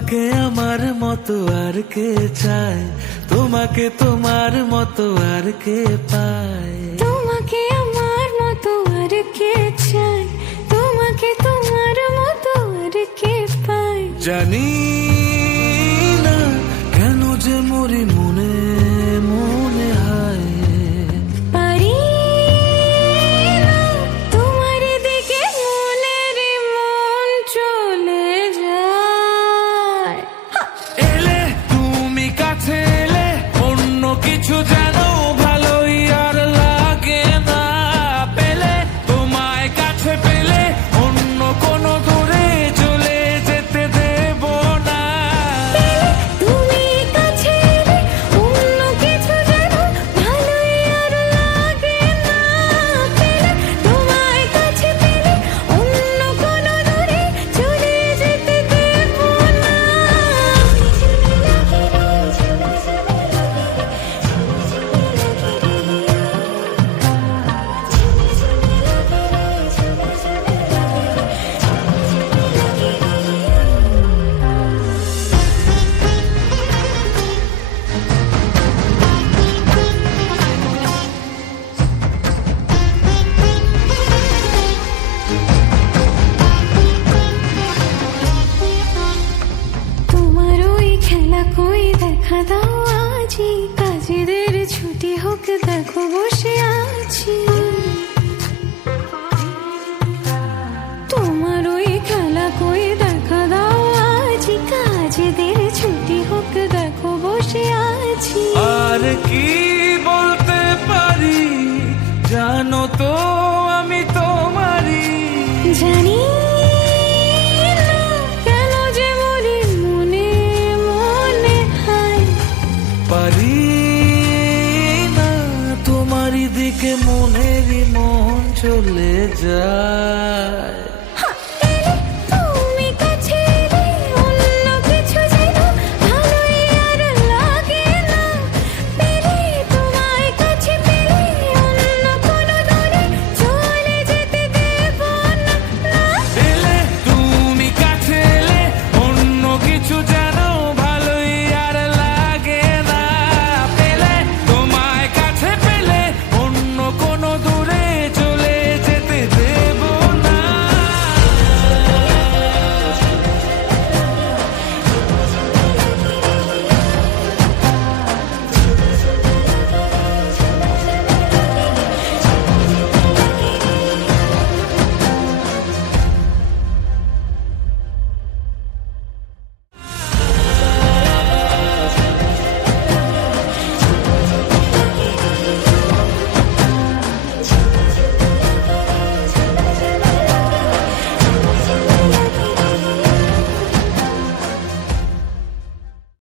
তোমাকে আমার মতো আর কে চায়, তোমাকে তোমার মতো আর কে পায়। তোমাকে আমার মতো আর কে চায়, তোমাকে তোমার মতো আর কে পায়। জানি না কেন যে মরি মনে মনে হয়, পারি না তোমার দিকে মনের মন চলে যায়। এলে তুমি কাছে এলে অন্য কিছু যেন ভালোই আর লাগে না। পেলে তোমায় কাছে পেলে অন্য কোনো দূরে চলে যেতে দেব না। তুমি কাছে এলে অন্য কিছু যেন ভালোই আর লাগে না। পেলে তোমায় কাছে পেলে অন্য কোনো দূরে চলে যেতে দেব না। তোমার ওই খেলা কই দেখা দাও আজি, কাজেদের ছুটি হোক দেখো বসে আছি। তোমার ওই খেলা কই দেখা দাও আজি, কাজেদের ছুটি হোক দেখো বসে আছি। আর কি বলতে পারি জানো তো আমি তোমারই। জানি না কেন যে মরি মনে মনে হয়, পারি না তোমারই দিকে মনেরই মন চলে যায়।